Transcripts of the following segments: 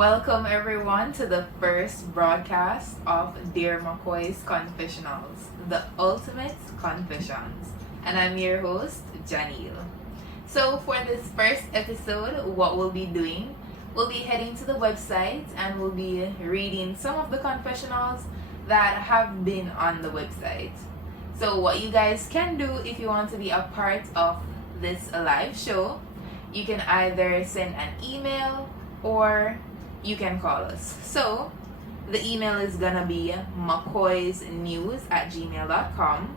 Welcome everyone to the first broadcast of Dear Mckoy's Confessionals, the ultimate confessions. And I'm your host, Janelle. So for this first episode, what we'll be doing, we'll be heading to the website and we'll be reading some of the confessionals that have been on the website. So what you guys can do if you want to be a part of this live show, you can either send an email or you can call us. So the email is gonna be mckoysnews@gmail.com,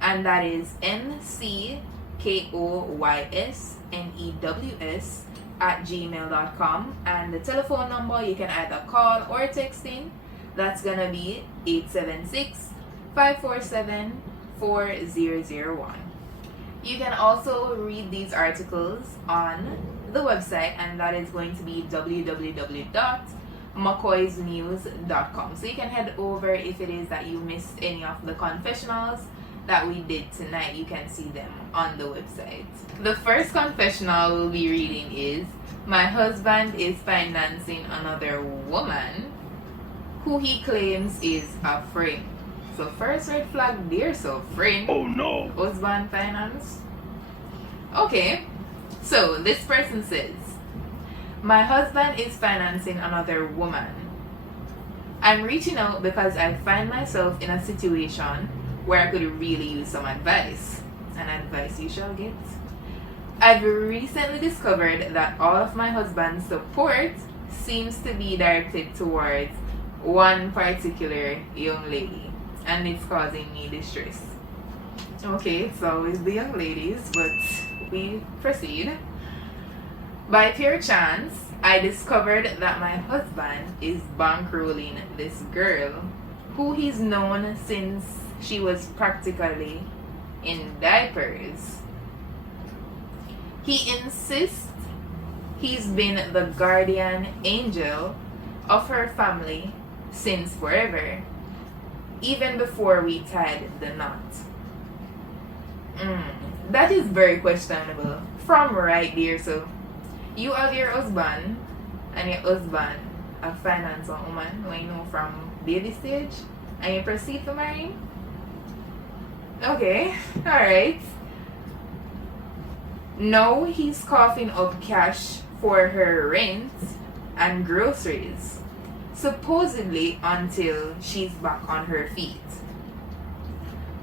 and that is mckoysnews@gmail.com, and the telephone number you can either call or text in. That's gonna be 876-547-4001. You can also read these articles on the website, and that is going to be www.mckoysnews.com. So you can head over if it is that you missed any of the confessionals that we did tonight. You can see them on the website. The first confessional we'll be reading is, my husband is financing another woman who he claims is a friend. So first red flag there, so friend. Oh no! Husband finance. Okay, so this person says, my husband is financing another woman. I'm reaching out because I find myself in a situation where I could really use some advice. And advice you shall get. I've recently discovered that all of my husband's support seems to be directed towards one particular young lady, and it's causing me distress. Okay, it's always the young ladies, but we proceed. By pure chance, I discovered that my husband is bankrolling this girl who he's known since she was practically in diapers. He insists he's been the guardian angel of her family since forever, even before we tied the knot. That is very questionable from right there. So you have your husband, and your husband a finance a woman who you know from baby stage, and you proceed to marry. Okay, alright. Now he's coughing up cash for her rent and groceries, supposedly until she's back on her feet.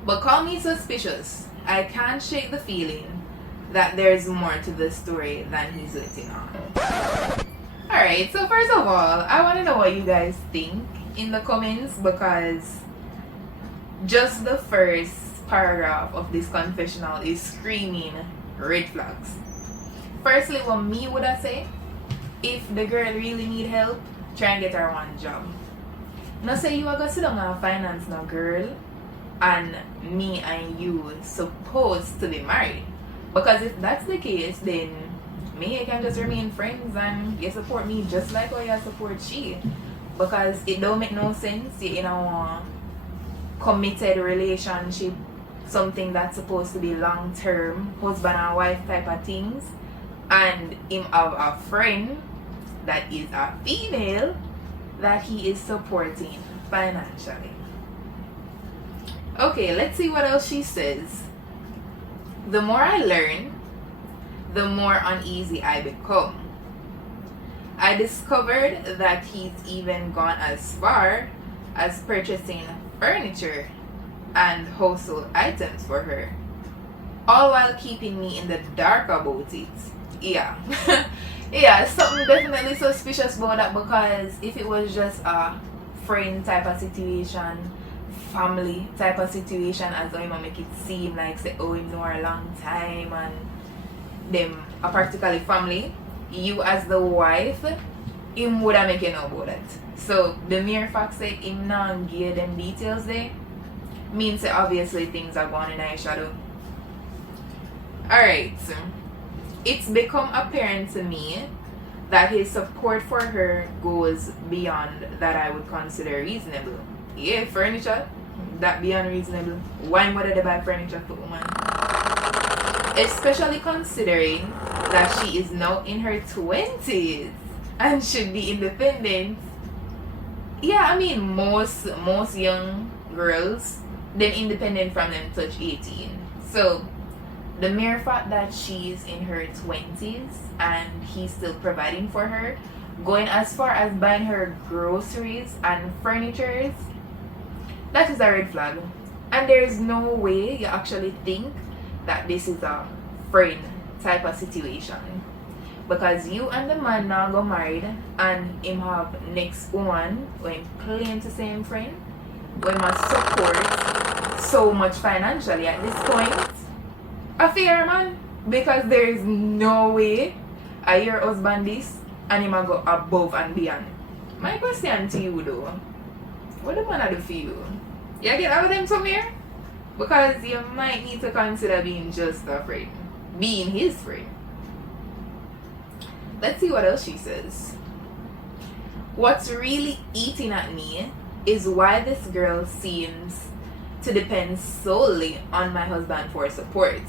But call me suspicious, I can't shake the feeling that there's more to the story than he's letting on. Alright, so first of all, I want to know what you guys think in the comments, because just the first paragraph of this confessional is screaming red flags. Firstly, what me would I say, if the girl really need help, try and get her one job. Now say you are going to sit down and finance no girl and me and you supposed to be married. Because if that's the case, then me can just remain friends and you support me just like how you support she. Because it don't make no sense you in a committed relationship, something that's supposed to be long term, husband and wife type of things, and him have a friend that is a female that he is supporting financially. Okay, let's see what else she says. The more I learn, the more uneasy I become. I discovered that he's even gone as far as purchasing furniture and household items for her, all while keeping me in the dark about it. Yeah. Yeah, something definitely suspicious about that, because if it was just a friend type of situation, family type of situation, as though you make it seem like, say, oh, you know her a long time and them are practically family, you as the wife, him would have make you know about it. So the mere fact say him not give them details there means that obviously things are going in a shadow. Alright, it's become apparent to me that his support for her goes beyond that I would consider reasonable. Yeah, furniture, that beyond reasonable. Why would they buy furniture for woman? Especially considering that she is now in her 20s and should be independent. Yeah, I mean most young girls then independent from them touch 18. So the mere fact that she's in her 20s and he's still providing for her, going as far as buying her groceries and furniture, that is a red flag. And there's no way you actually think that this is a friend type of situation. Because you and the man now go married and him have next one when claim to same friend, when must support so much financially at this point. A fair man. Because there is no way I hear husband this and him go above and beyond. My question to you though, what the man do for you? You get out of them somewhere? Because you might need to consider being just a friend. Being his friend. Let's see what else she says. What's really eating at me is why this girl seems to depend solely on my husband for support.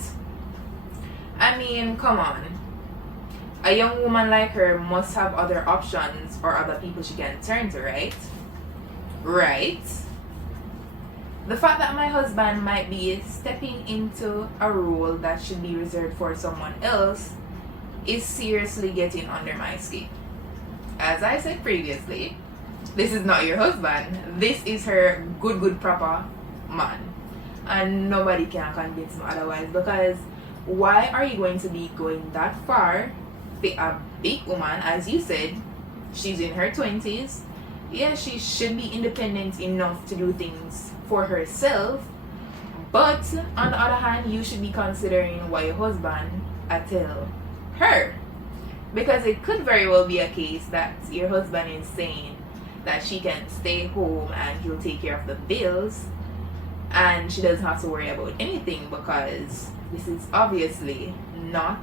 I mean, come on. A young woman like her must have other options or other people she can turn to, right? Right? The fact that my husband might be stepping into a role that should be reserved for someone else is seriously getting under my skin. As I said previously, this is not your husband. This is her good proper man. And nobody can convince me otherwise, because why are you going to be going that far for a big woman? As you said, she's in her 20s. Yeah, she should be independent enough to do things for herself, but on the other hand, you should be considering what your husband tell her, because it could very well be a case that your husband is saying that she can stay home and he'll take care of the bills and she doesn't have to worry about anything, because this is obviously not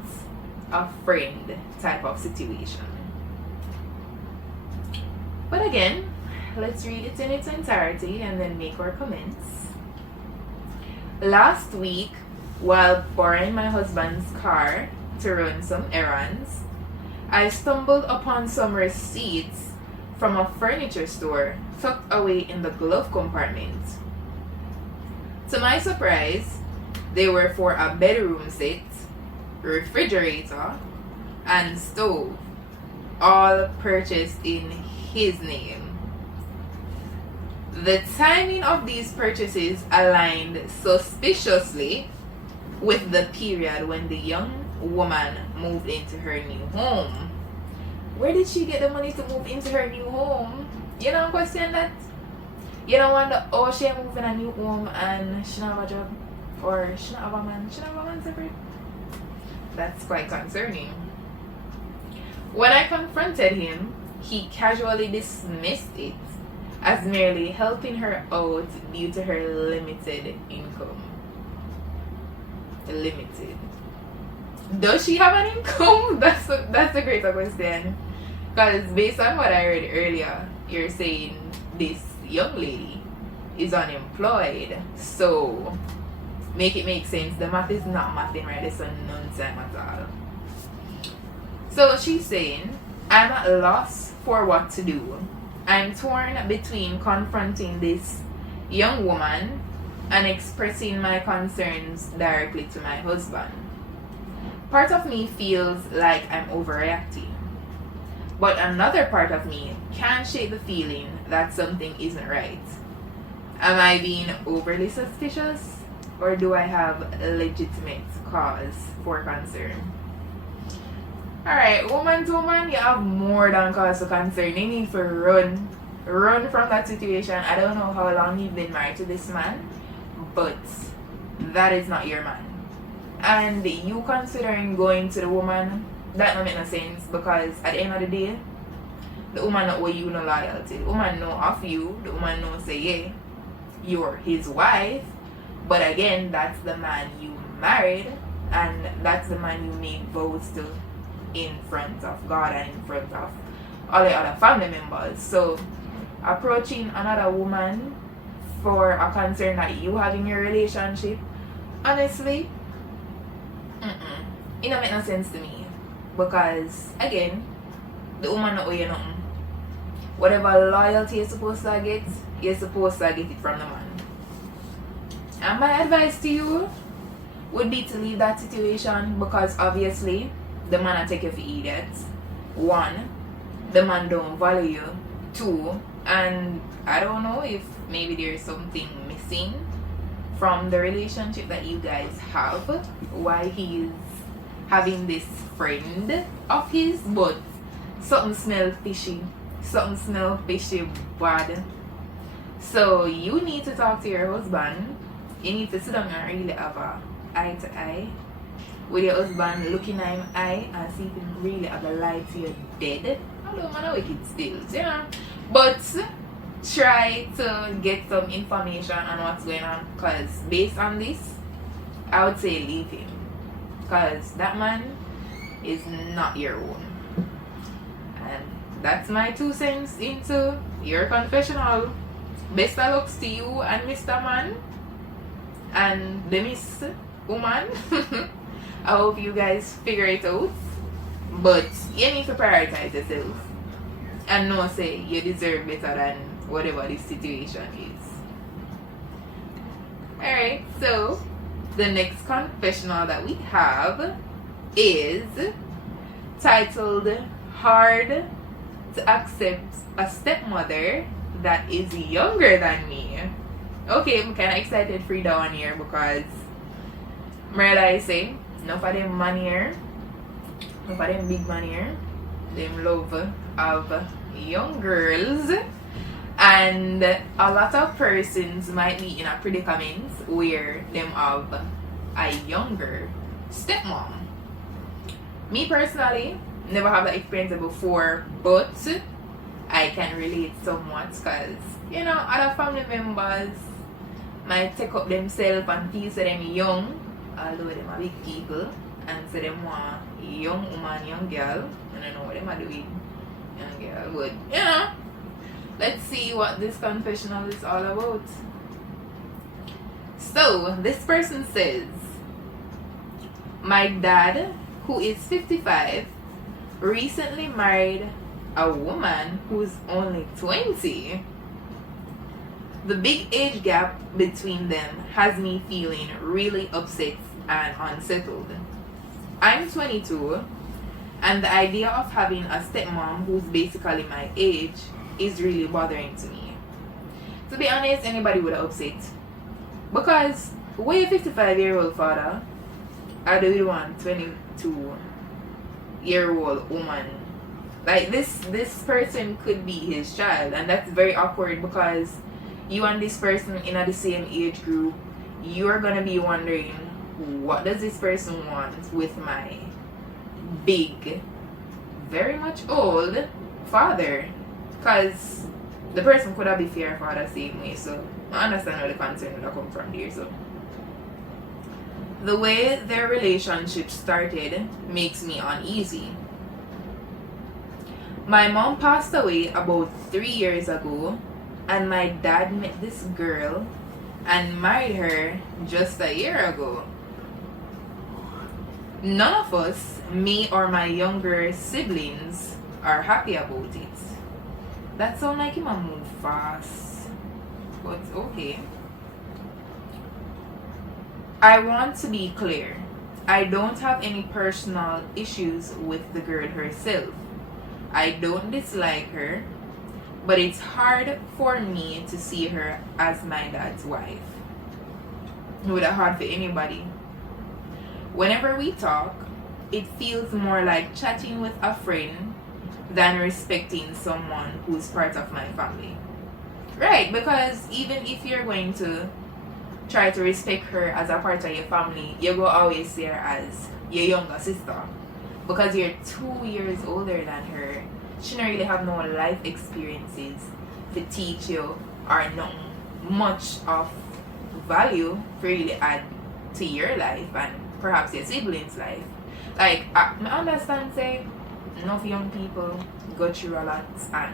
a friend type of situation. But again, let's read it in its entirety and then make our comments. Last week, while borrowing my husband's car to run some errands, I stumbled upon some receipts from a furniture store tucked away in the glove compartment. To my surprise, they were for a bedroom set, refrigerator, and stove, all purchased in his name. The timing of these purchases aligned suspiciously with the period when the young woman moved into her new home. Where did she get the money to move into her new home? You don't question that? You don't wonder, oh, she moved in a new home and she don't have a job? Or she don't have a man? She don't have a man separate? That's quite concerning. When I confronted him, he casually dismissed it as merely helping her out due to her limited income. Limited. Does she have an income? That's a greater question. Because based on what I heard earlier, you're saying this young lady is unemployed. So make it make sense. The math is not mathing right. It's a nonsense at all. So she's saying, I'm at a loss for what to do. I'm torn between confronting this young woman and expressing my concerns directly to my husband. Part of me feels like I'm overreacting, but another part of me can't shake the feeling that something isn't right. Am I being overly suspicious, or do I have a legitimate cause for concern? Alright, woman to woman, you have more than cause for concern. You need to run from that situation. I don't know how long you've been married to this man, but that is not your man. And you considering going to the woman, that don't make no sense, because at the end of the day, the woman not owe you no loyalty. The woman know of you. The woman know say, yeah, you're his wife. But again, that's the man you married, and that's the man you made vows to in front of God and in front of all the other family members. So approaching another woman for a concern that you have in your relationship, honestly, it don't make no sense to me. Because again, the woman not owe you nothing. Whatever loyalty you're supposed to get, you're supposed to get it from the man. And my advice to you would be to leave that situation, because obviously the man will take you for idiots. One, the man don't value you. Two, and I don't know if maybe there's something missing from the relationship that you guys have, why he's having this friend of his, but something smell fishy. Something smell fishy bad. So you need to talk to your husband. You need to sit down and really have a eye to eye with your husband, looking at him eye and see if he really have a lie to your dead. I don't know wicked still, you know. But try to get some information on what's going on, because based on this, I would say leave him, because that man is not your own. And that's my 2 cents into your confessional. Best of luck to you and Mr. Man and the Miss Woman. I hope you guys figure it out, but you need to prioritize yourself and know say you deserve better than whatever this situation is. Alright, so the next confessional that we have is titled Hard to Accept a Stepmother That Is Younger Than Me. Okay, I'm kinda excited for that one here, because I say enough of them man here, enough of them big man here, them love of young girls. And a lot of persons might be in a predicament where them have a younger stepmom. Me personally, never have that experience before, but I can relate somewhat, because, you know, other family members might take up themselves and feel say them young, although them are big people, and say them want young woman, young girl. I don't know what them are doing, young girl, but, you know. Let's see what this confessional is all about. So, this person says, my dad, who is 55, recently married a woman who's only 20. The big age gap between them has me feeling really upset and unsettled. I'm 22, and the idea of having a stepmom who's basically my age is really bothering to me. To be honest, anybody would have upset, because we're a 55-year-old father, I do want 22-year-old woman. Like this person could be his child, and that's very awkward, because you and this person in the same age group, you're gonna be wondering, what does this person want with my big, very much old father? Because the person could have been fair for the same way, so I understand where the concern would come from there. So the way their relationship started makes me uneasy. My mom passed away about 3 years ago, and my dad met this girl and married her just a year ago. None of us, me or my younger siblings, are happy about it. That sounds like him a move fast, but okay. I want to be clear. I don't have any personal issues with the girl herself. I don't dislike her, but it's hard for me to see her as my dad's wife. It would be hard for anybody. Whenever we talk, it feels more like chatting with a friend than respecting someone who's part of my family. Right, because even if you're going to try to respect her as a part of your family, you go always see her as your younger sister. Because you're 2 years older than her, she don't really have no life experiences to teach you, or not much of value to really add to your life and perhaps your siblings' life. Like, I understand, say, enough young people go through a lot and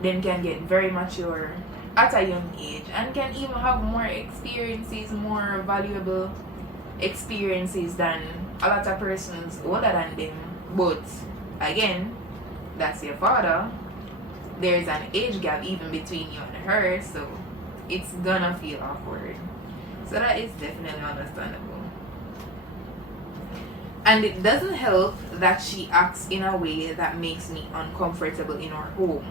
then can get very mature at a young age and can even have more experiences, more valuable experiences than a lot of persons older than them. But again, that's your father, there's an age gap even between you and her, so it's gonna feel awkward. So that is definitely understandable. And it doesn't help that she acts in a way that makes me uncomfortable in our home.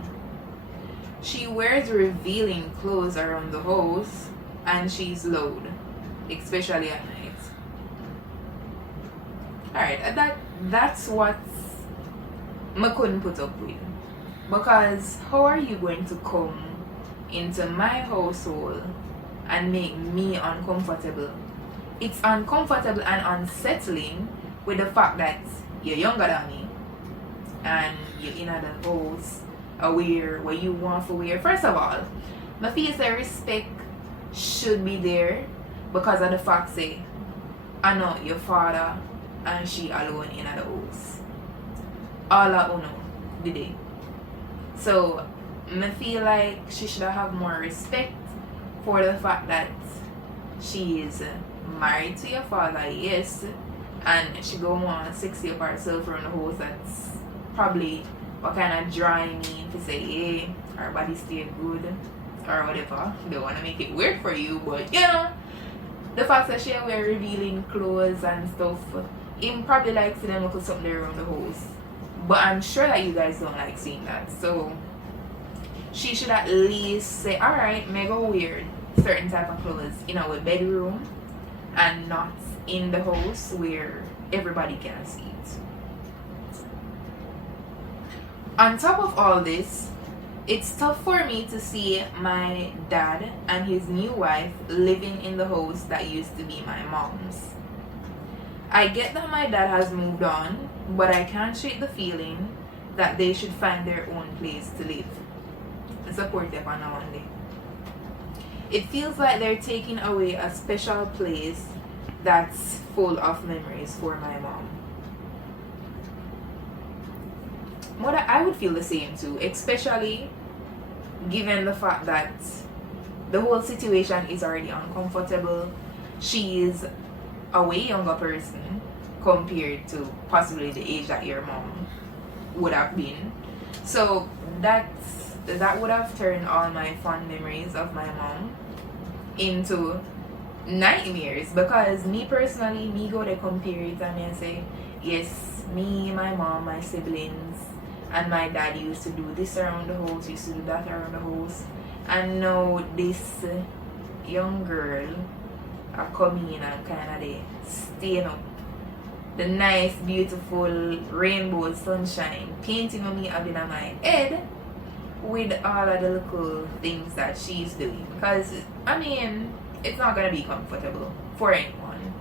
She wears revealing clothes around the house and she's loud, especially at night. Alright, that's what I couldn't put up with. Because how are you going to come into my household and make me uncomfortable? It's uncomfortable and unsettling with the fact that you're younger than me and you're in the house aware what you want to wear. First of all, my feel say respect should be there because of the fact say I know your father and she alone in the house. All I know did they. So I feel like she should have more respect for the fact that she is married to your father, yes, and she go on sexy up herself around the house. That's probably what kind of drawing me to say, hey, her body stay good or whatever. They want to make it weird for you, but you know, the fact that she wear revealing clothes and stuff, him probably like see them look something there around the house. But I'm sure that you guys don't like seeing that. So she should at least say, alright, may go wear certain type of clothes in our bedroom and not in the house where everybody can see it. On top of all this, it's tough for me to see my dad and his new wife living in the house that used to be my mom's. I get that my dad has moved on, but I can't shake the feeling that they should find their own place to live. Support them on one day. It feels like they're taking away a special place that's full of memories for my mom. Mother, I would feel the same too, especially given the fact that the whole situation is already uncomfortable. She is a way younger person compared to possibly the age that your mom would have been. So that would have turned all my fond memories of my mom into nightmares, because me personally, me go to compare it and I say, yes, me, my mom, my siblings, and my dad used to do this around the house, used to do that around the house, and now this young girl are coming in and kind of they staying up the nice beautiful rainbow sunshine painting on me up in my head with all of the little things that she's doing, because I mean it's not gonna be comfortable for anyone.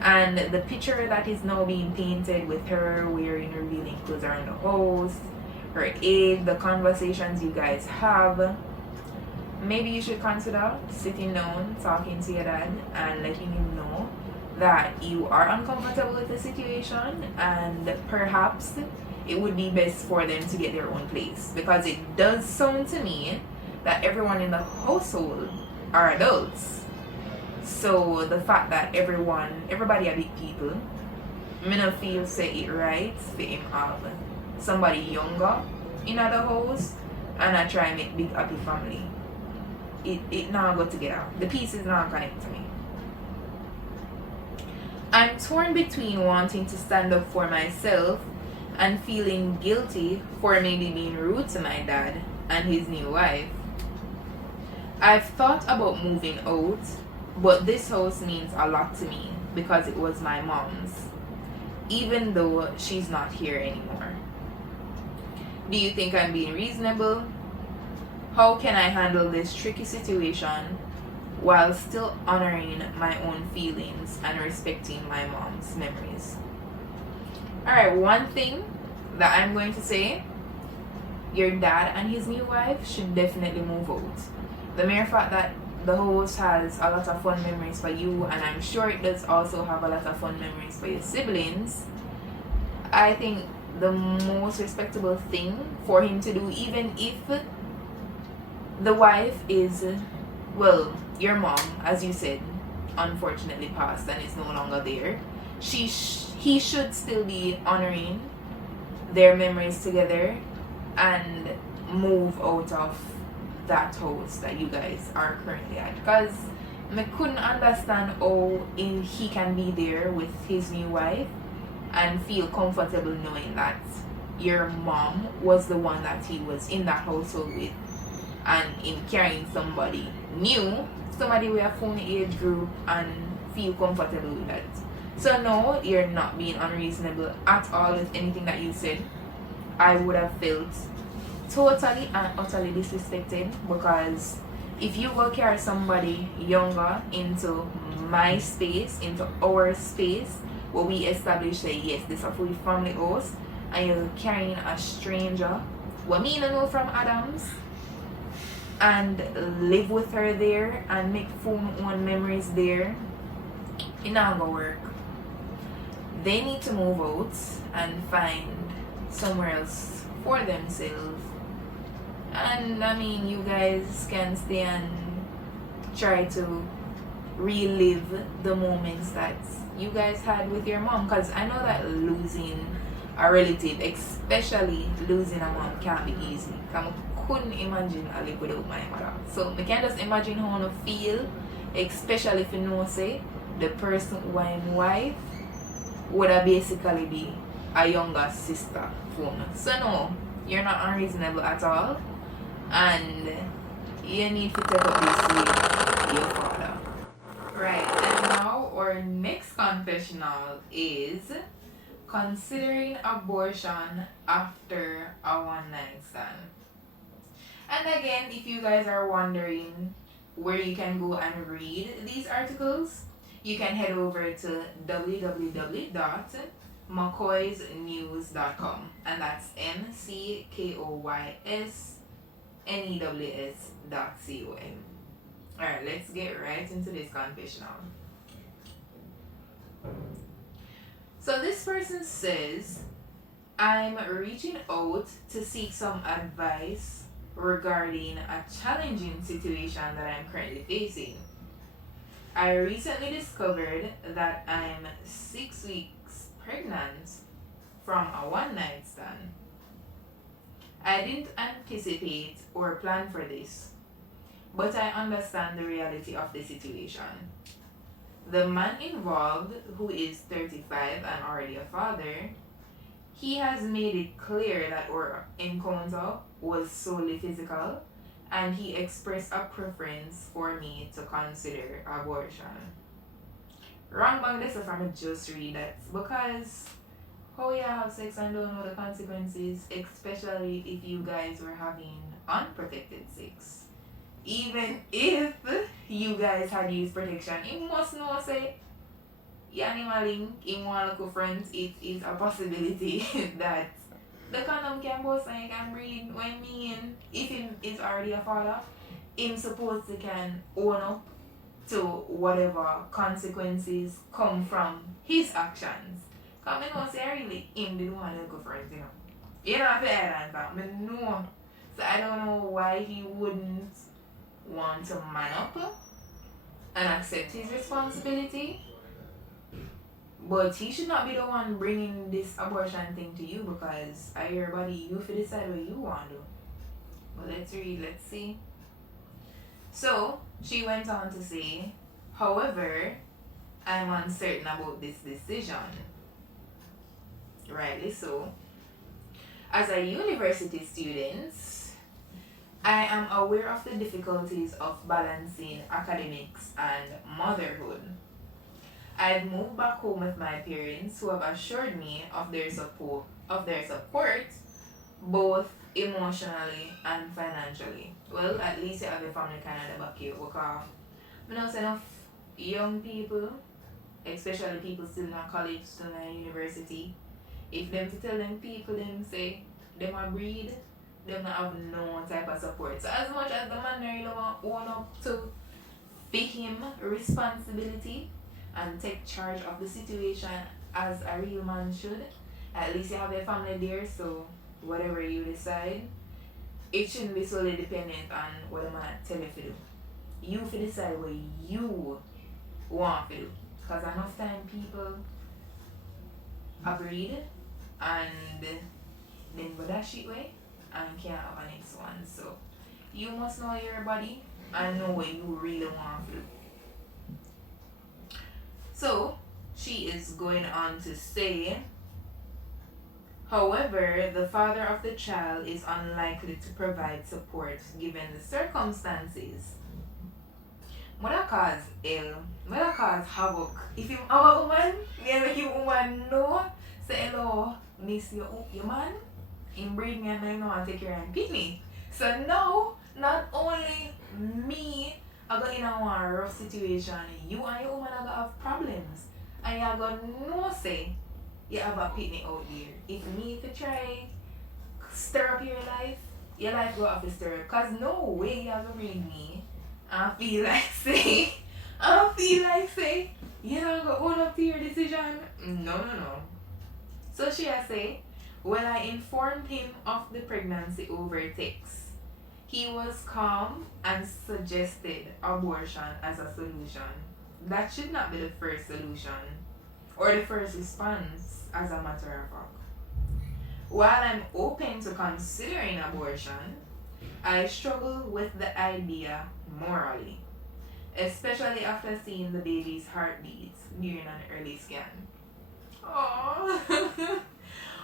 And the picture that is now being painted with her wearing revealing clothes around the house, her age, the conversations you guys have, maybe you should consider sitting down, talking to your dad and letting him know that you are uncomfortable with the situation and perhaps it would be best for them to get their own place, because it does sound to me that everyone in the household are adults. So the fact that everybody are big people, me not feel say it right for him have somebody younger in the house and I try and make big happy family. It not go together. The pieces not connect to me. I'm torn between wanting to stand up for myself and feeling guilty for maybe being rude to my dad and his new wife. I've thought about moving out, but this house means a lot to me because it was my mom's, even though she's not here anymore. Do you think I'm being reasonable? How can I handle this tricky situation while still honoring my own feelings and respecting my mom's memories? Alright, one thing that I'm going to say, your dad and his new wife should definitely move out. The mere fact that the house has a lot of fun memories for you, and I'm sure it does also have a lot of fun memories for your siblings, I think the most respectable thing for him to do, even if the wife is, well, your mom, as you said, unfortunately passed and is no longer there, he should still be honoring their memories together and move out of that house that you guys are currently at. Because I couldn't understand how he can be there with his new wife and feel comfortable knowing that your mom was the one that he was in that household with, and in carrying somebody new, somebody with a phone age group, and feel comfortable with that. So no, you're not being unreasonable at all with anything that you said. I would have felt totally and utterly disrespected, because if you go carry somebody younger into my space, into our space, where we establish that yes, this is a full family house, and you're carrying a stranger, what me no know from Adams, and live with her there and make phone on memories there, it not gonna work. They need to move out and find somewhere else for themselves. And I mean, you guys can stay and try to relive the moments that you guys had with your mom, because I know that losing a relative, especially losing a mom, can't be easy. I couldn't imagine I live without my mother. So I can just imagine how I feel, especially if you know, say, the person who I'm wife would have basically be a younger sister for me. So no, you're not unreasonable at all, and you need to take up this with your father. Right, and now our next confessional is considering abortion after a one-night stand. And again, if you guys are wondering where you can go and read these articles, you can head over to www.mckoysnews.com, and that's McKoysnews.com. Alright, let's get right into this confessional. So this person says, I'm reaching out to seek some advice regarding a challenging situation that I'm currently facing. I recently discovered that I'm 6 weeks pregnant from a one-night stand. I didn't anticipate or plan for this, but I understand the reality of the situation. The man involved, who is 35 and already a father, he has made it clear that our encounter was solely physical, and he expressed a preference for me to consider abortion. Wrong bang this from a just read that, because how you have sex and don't know the consequences, especially if you guys were having unprotected sex. Even if you guys had used protection, you must know, say, animaling in one local friends, it is a possibility that the condom can bust and you can breathe. When mean, if him is already a father, him supposed to can own up to whatever consequences come from his actions. Because I know, say, really, him didn't want to go friends, you know. You know, I feel like that, but no. So I don't know why he wouldn't want to man up and accept his responsibility. But he should not be the one bringing this abortion thing to you, because I hear buddy, you feel decide what you want to do. But let's read, let's see. So she went on to say, however, I'm uncertain about this decision. Rightly so. As a university student, I am aware of the difficulties of balancing academics and motherhood. I've moved back home with my parents, who have assured me of their support, both emotionally and financially. Well, at least you have a family kind of back here, because I know enough young people, especially people still in college, still in university, if them to tell them people them say them a breed, them not have no type of support. So as much as the man really want to own up to him responsibility and take charge of the situation as a real man should, at least you have a family there, so whatever you decide, it shouldn't be solely dependent on what the man tell you to do. You fi decide what you want to do. Because enough time people agreed and then go that shit way and can't have a next one. So you must know your body and know what you really want to do. So she is going on to say, however, the father of the child is unlikely to provide support given the circumstances. What cause ill? What cause havoc? If you have a woman, you make your woman know, say hello, miss your man, in breed me and I know and take care and pick me. So now, not only me, I got in a one rough situation, you and your woman are gonna have problems. And you're gonna know say you have a pitney out here. If me to try stir up your life go off the stir up. Cause no way you have to bring me. I feel like say, you know go own up to your decision. No. So she say, well, I informed him of the pregnancy over text. He was calm and suggested abortion as a solution. That should not be the first solution or the first response, as a matter of fact. While I'm open to considering abortion, I struggle with the idea morally, especially after seeing the baby's heartbeats during an early scan. Oh,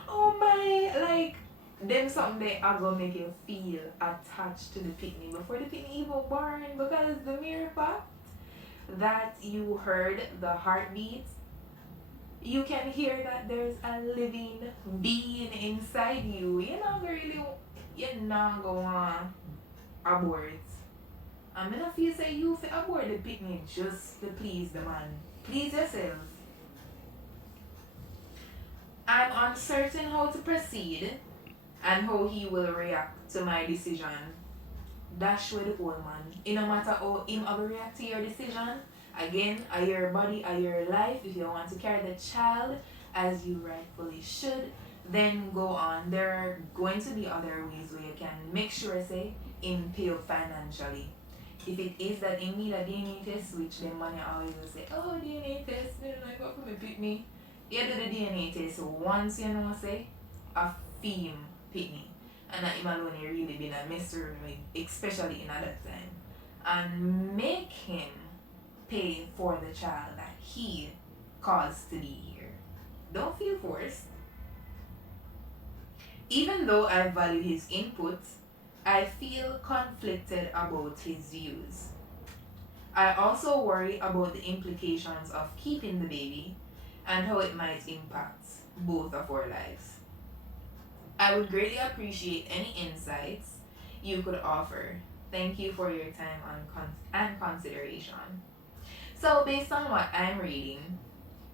oh my, like, them something they are gonna make you feel attached to the picnic before the picnic even born, because the mere fact that you heard the heartbeats, you can hear that there's a living being inside you. You're not gonna abort. I'm gonna feel say you fi abort the picnic just to please the man. Please yourself. I'm uncertain how to proceed and how he will react to my decision. Dash with the old man. It no matter how him ever react to your decision. Again, are your body, are your life. If you want to carry the child as you rightfully should, then go on. There are going to be other ways where you can make sure, say, him pay up financially. If it is that he need a DNA test, which the money always will say, oh, DNA test, you know, go for me, pick me. You do the DNA test once, you know, say, a feme pick me. And that him alone really been a mystery, especially in that time. And make him pay for the child that he caused to be here. Don't feel forced. Even though I value his input, I feel conflicted about his views. I also worry about the implications of keeping the baby and how it might impact both of our lives. I would greatly appreciate any insights you could offer. Thank you for your time and consideration. So based on what I'm reading,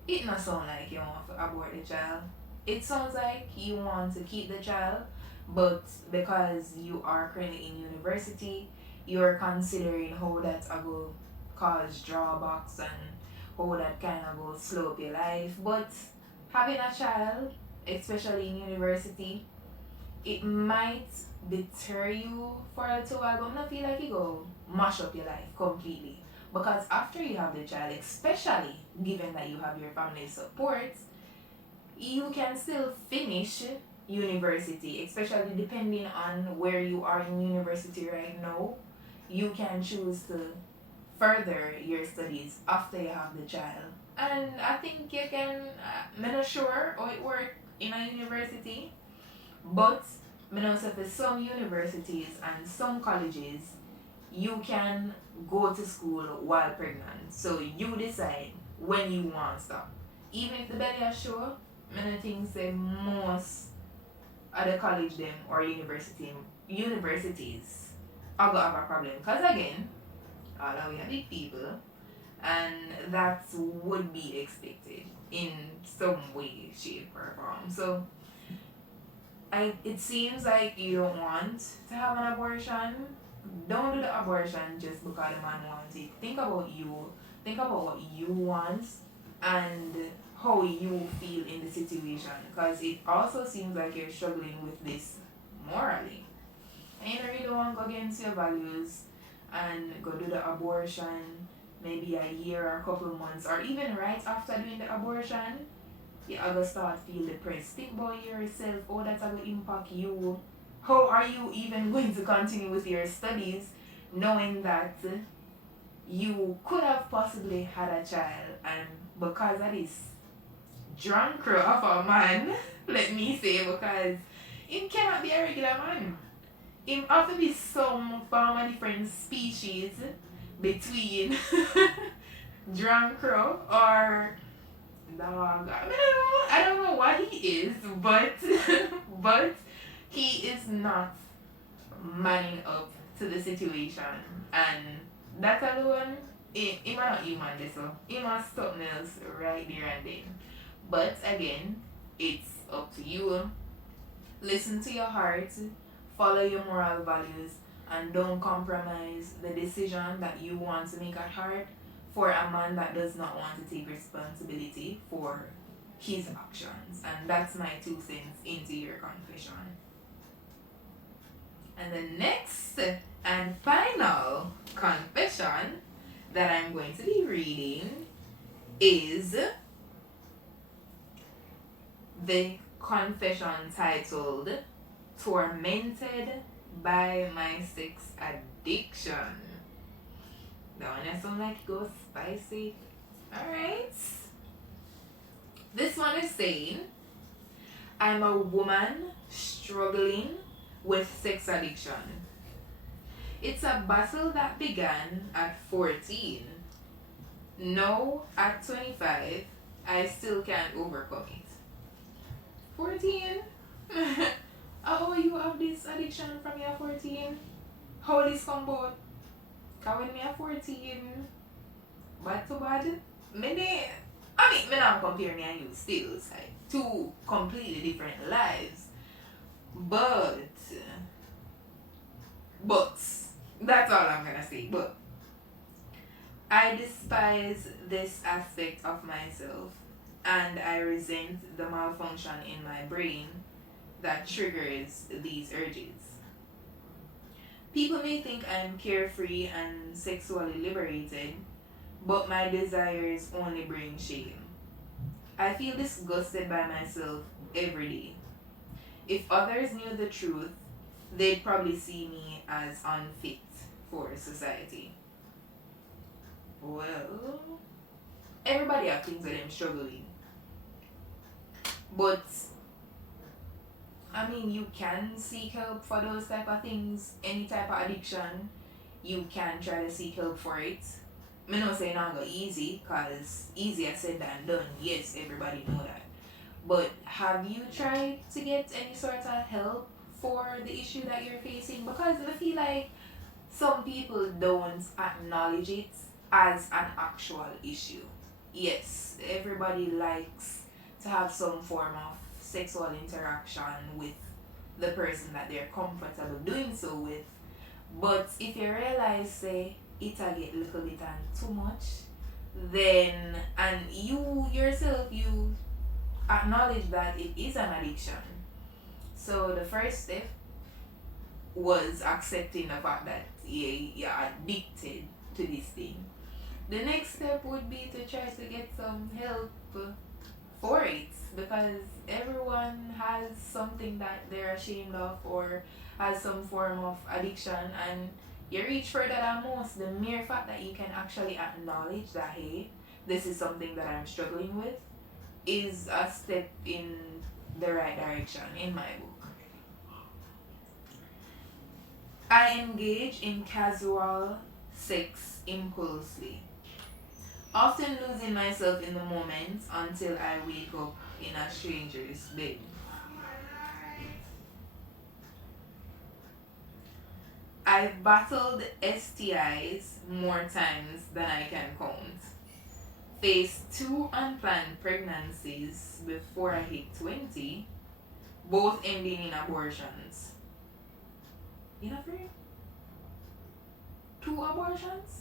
it not sound like you want to abort the child. It sounds like you want to keep the child, but because you are currently in university, you're considering how that will cause drawbacks and how that kind of will slow up your life. But having a child, especially in university, it might deter you for a little while, but not feel like you go mash up your life completely. Because after you have the child, especially given that you have your family support, you can still finish university, especially depending on where you are in university right now. You can choose to further your studies after you have the child. And I think you can, I'm not sure how it works in a university, but I know for some universities and some colleges, you can go to school while pregnant. So you decide when you want to stop. Even if the belly is sure, many things say most at the college them or universities are gonna have a problem. Because again, all of we are big people and that would be expected in some way, shape or form. So it seems like you don't want to have an abortion. Don't do the abortion just because the man wants it. Think about you. Think about what you want and how you feel in the situation. Because it also seems like you're struggling with this morally. And you don't really want to go against your values and go do the abortion maybe a year or a couple of months or even right after doing the abortion. You are gonna start feel depressed. Think about yourself, how that's gonna impact you. How are you even going to continue with your studies knowing that you could have possibly had a child, and because of this drunk of a man, let me say, because him cannot be a regular man. Him have to be some form of different species between drunk crow or dog. I don't know what he is, but but he is not manning up to the situation, and that alone, he might not human this so he must something else right there and then. But again, it's up to you. Listen to your heart, follow your moral values, and don't compromise the decision that you want to make at heart for a man that does not want to take responsibility for his actions. And that's my 2 cents into your confession. And the next and final confession that I'm going to be reading is the confession titled Tormented by My Sex Addiction. That one sound like it goes spicy. Alright. This one is saying, I'm a woman struggling with sex addiction. It's a battle that began at 14. Now, at 25, I still can't overcome it. 14? How you have this addiction from your 14? How this come about? Because when me at 14, bad to bad, me not compare me and you still. It's like 2 completely different lives. But that's all I'm gonna say. But I despise this aspect of myself, and I resent the malfunction in my brain that triggers these urges. People may think I'm carefree and sexually liberated, but my desires only bring shame. I feel disgusted by myself every day. If others knew the truth, they'd probably see me as unfit for society. Well, everybody have things that I'm struggling. But I mean, you can seek help for those type of things. Any type of addiction, you can try to seek help for it. I'm not saying I'm go easy, cause easier said than done. Yes, everybody know that. But have you tried to get any sort of help for the issue that you're facing? Because I feel like some people don't acknowledge it as an actual issue. Yes, everybody likes to have some form of sexual interaction with the person that they're comfortable doing so with. But if you realize, say, it'll get a little bit and too much, then, and you yourself, you acknowledge that it is an addiction. So the first step was accepting the fact that you're addicted to this thing. The next step would be to try to get some help for it, because everyone has something that they're ashamed of or has some form of addiction, and you reach further than most. The mere fact that you can actually acknowledge that, hey, this is something that I'm struggling with, is a step in the right direction in my book. I engage in casual sex impulsively, often losing myself in the moment until I wake up in a stranger's bed. I've battled STIs more times than I can count. Faced 2 unplanned pregnancies before I hit 20, both ending in abortions. You know, for real? 2 abortions?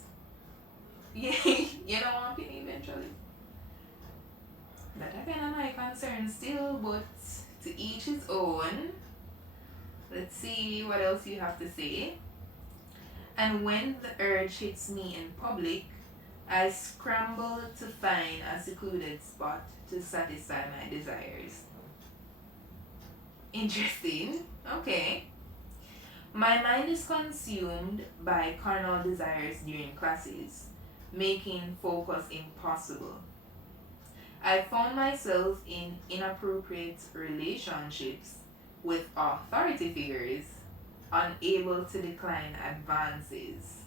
Yeah, you don't want to eventually. That are kind of my concern still, but to each his own. Let's see what else you have to say. And when the urge hits me in public, I scramble to find a secluded spot to satisfy my desires. Interesting. Okay. My mind is consumed by carnal desires during classes, making focus impossible. I found myself in inappropriate relationships with authority figures, unable to decline advances.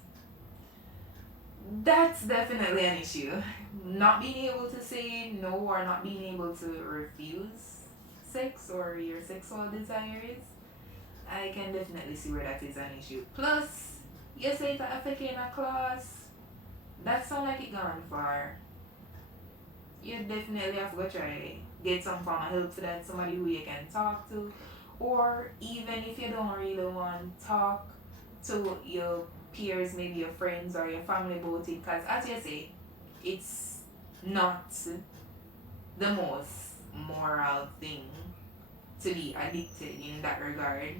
That's definitely an issue. Not being able to say no or not being able to refuse sex or your sexual desires, I can definitely see where that is an issue. Plus, you say to affect in a class, that sound like it gone far. You definitely have to try get some form of help for that, somebody who you can talk to. Or even if you don't really want to talk to your peers, maybe your friends or your family about it, because as you say, it's not the most moral thing to be addicted in that regard.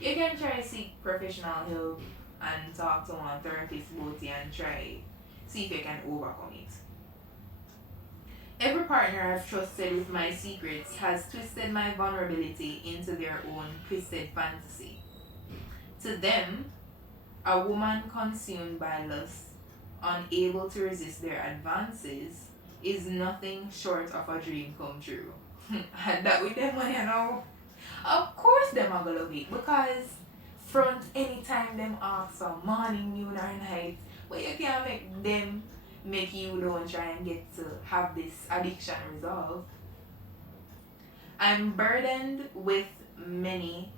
You can try to seek professional help and talk to one therapist about it and try see if you can overcome it. Every partner I've trusted with my secrets has twisted my vulnerability into their own twisted fantasy. To them, a woman consumed by lust, unable to resist their advances, is nothing short of a dream come true. And that with them when you know. Of course them are gonna love it because front anytime them ask for morning, noon or night, but you can't make them make you don't try and get to have this addiction resolved. I'm burdened with many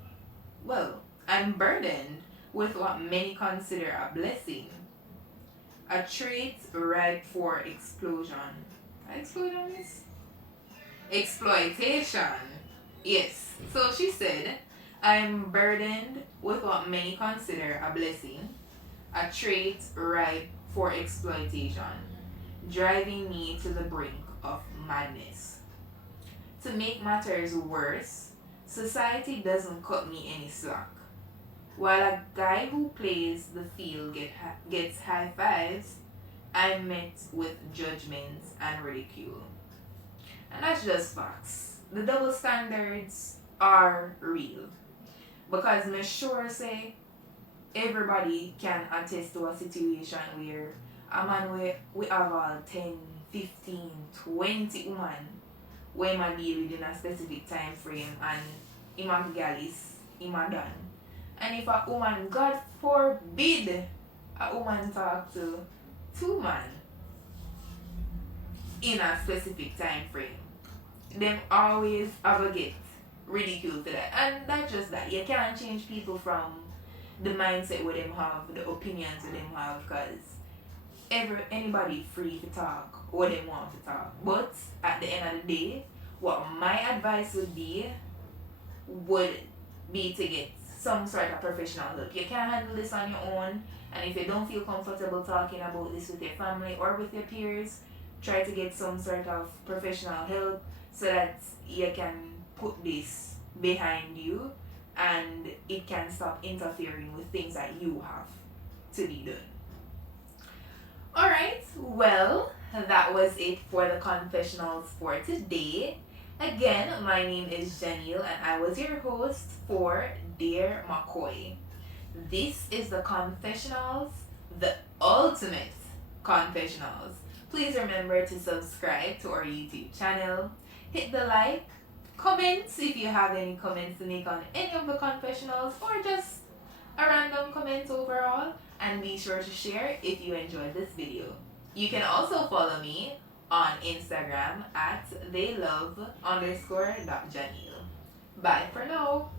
well, I'm burdened with what many consider a blessing, a trait ripe for explosion. Explosion is exploitation. Yes. So she said, I'm burdened with what many consider a blessing, a trait ripe for exploitation, driving me to the brink of madness. To make matters worse, society doesn't cut me any slack. While a guy who plays the field gets high fives, I'm met with judgment and ridicule. And that's just facts. The double standards are real. Because me sure say everybody can attest to a situation where a man we have all 10, 15, 20 women where him a deal within a specific time frame and him a gallus, him a done. And if a woman, God forbid, a woman talk to two men in a specific time frame, them always have a get ridiculed for that. And not just that, you can't change people from the mindset where them have, the opinions where them have, because anybody free to talk what they want to talk. But at the end of the day, what my advice would be to get some sort of professional help. You can't handle this on your own, and if you don't feel comfortable talking about this with your family or with your peers, try to get some sort of professional help so that you can put this behind you and it can stop interfering with things that you have to be done. Alright, well, that was it for the confessionals for today. Again, my name is Janelle and I was your host for Dear McKoy. This is the confessionals, the ultimate confessionals. Please remember to subscribe to our YouTube channel, hit the like, comments if you have any comments to make on any of the confessionals or just a random comment overall, and be sure to share if you enjoyed this video. You can also follow me on Instagram at theylove_.janelle. Bye for now.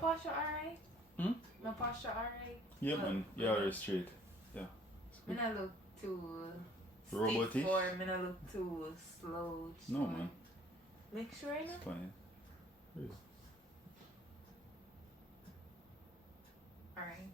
posture alright? Hmm? My posture alright? Yeah, man. Yeah, you're straight. Yeah. It's Me good. not look too Robotic? stiff or me not look too slow. No, man. Make sure you know. It's fine. Yeah. Alright.